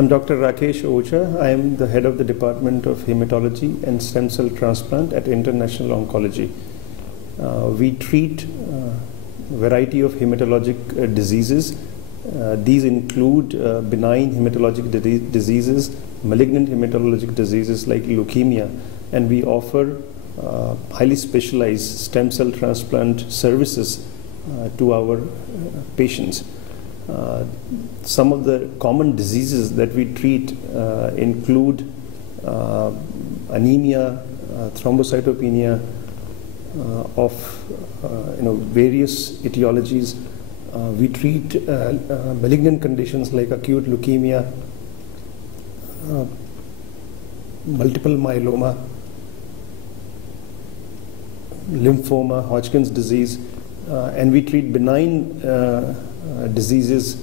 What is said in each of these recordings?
I'm Dr. Rakesh Ojha. I am the head of the Department of Hematology and Stem Cell Transplant at International Oncology. We treat a variety of hematologic diseases. These include benign hematologic diseases, malignant hematologic diseases like leukemia, and we offer highly specialized stem cell transplant services to our patients. Some of the common diseases that we treat include anemia, thrombocytopenia of various etiologies. We treat malignant conditions like acute leukemia, multiple myeloma, lymphoma, Hodgkin's disease, and we treat benign diseases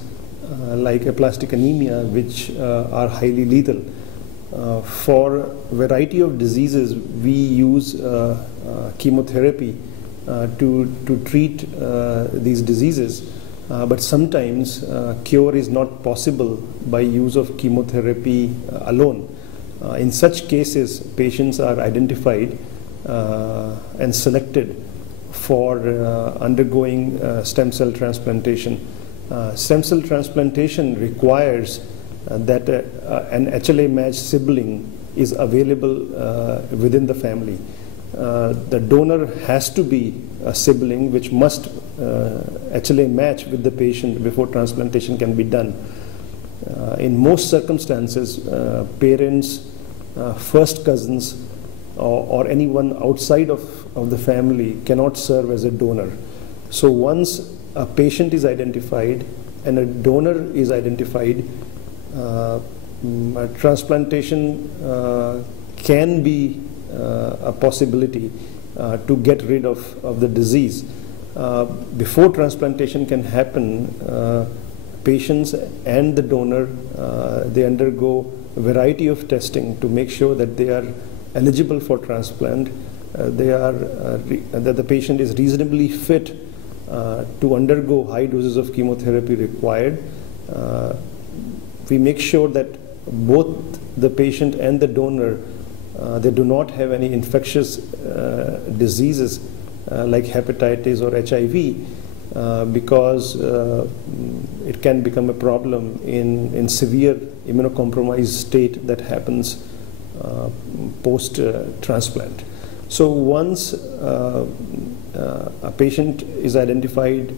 like aplastic anemia, which are highly lethal. For a variety of diseases, we use chemotherapy to treat these diseases, but sometimes cure is not possible by use of chemotherapy alone. In such cases, patients are identified and selected for undergoing stem cell transplantation. Stem cell transplantation requires that an HLA matched sibling is available within the family. The donor has to be a sibling which must HLA match with the patient before transplantation can be done. In most circumstances, parents, first cousins, or anyone outside of the family cannot serve as a donor. So once a patient is identified and a donor is identified, transplantation can be a possibility to get rid of the disease. Before transplantation can happen, patients and the donor, they undergo a variety of testing to make sure that they are eligible for transplant, that the patient is reasonably fit to undergo high doses of chemotherapy required. We make sure that both the patient and the donor, they do not have any infectious diseases like hepatitis or HIV, because it can become a problem in severe immunocompromised state that happens post-transplant. So once a patient is identified,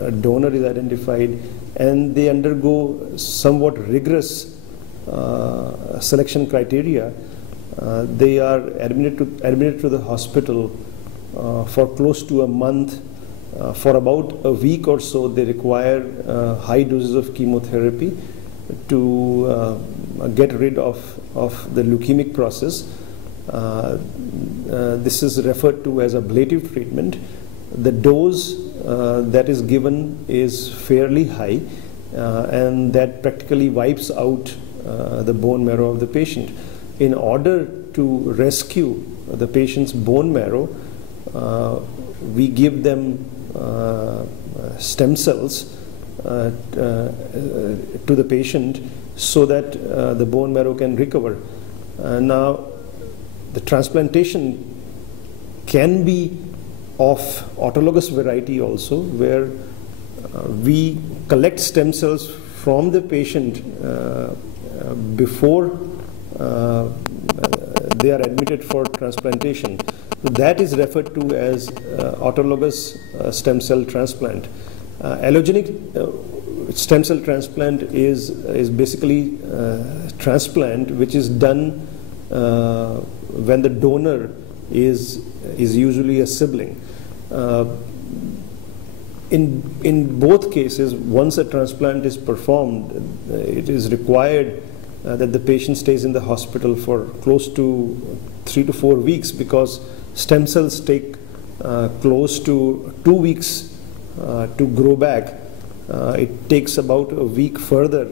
a donor is identified, and they undergo somewhat rigorous selection criteria, they are admitted to the hospital for close to a month. For about a week or so, they require high doses of chemotherapy to get rid of the leukemic process. This is referred to as ablative treatment. The dose that is given is fairly high, and that practically wipes out the bone marrow of the patient. In order to rescue the patient's bone marrow, we give them stem cells to the patient so that the bone marrow can recover. Now, the transplantation can be of autologous variety also, where we collect stem cells from the patient before they are admitted for transplantation. So that is referred to as autologous stem cell transplant. Allogenic stem cell transplant is basically transplant which is done when the donor is usually a sibling. In both cases, once a transplant is performed, it is required that the patient stays in the hospital for close to 3 to 4 weeks, because stem cells take close to 2 weeks to grow back. It takes about a week further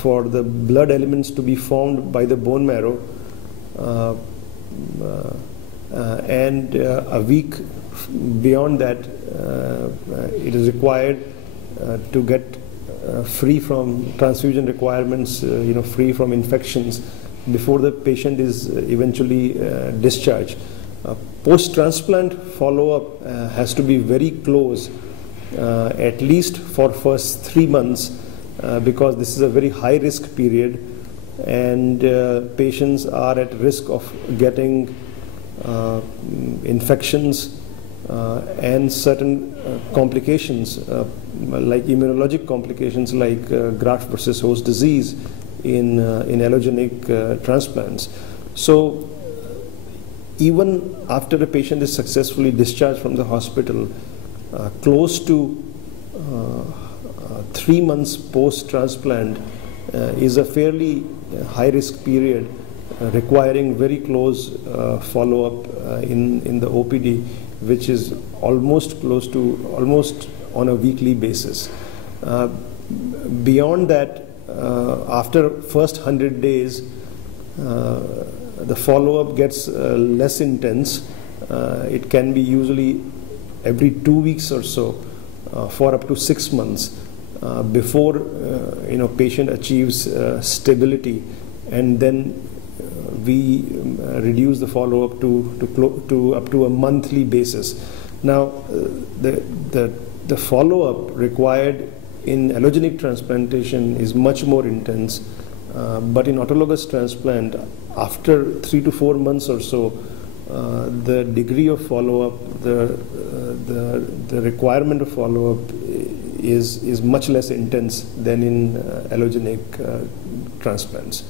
for the blood elements to be formed by the bone marrow, and a week beyond that it is required to get free from transfusion requirements, free from infections before the patient is eventually discharged. Post-transplant follow-up has to be very close, at least for first 3 months, because this is a very high-risk period, and patients are at risk of getting infections and certain complications, like immunologic complications like graft versus host disease in allogenic transplants. So even after a patient is successfully discharged from the hospital, close to 3 months post-transplant is a fairly high-risk period, requiring very close follow-up in the OPD, which is almost on a weekly basis. Beyond that, after first 100 days, the follow-up gets less intense. It can be usually every 2 weeks or so for up to 6 months before patient achieves stability, and then we reduce the follow-up to up to a monthly basis. Now, the follow-up required in allogenic transplantation is much more intense, but in autologous transplant, after 3 to 4 months or so, the degree of follow-up, the requirement of follow-up is much less intense than in allogenic transplants.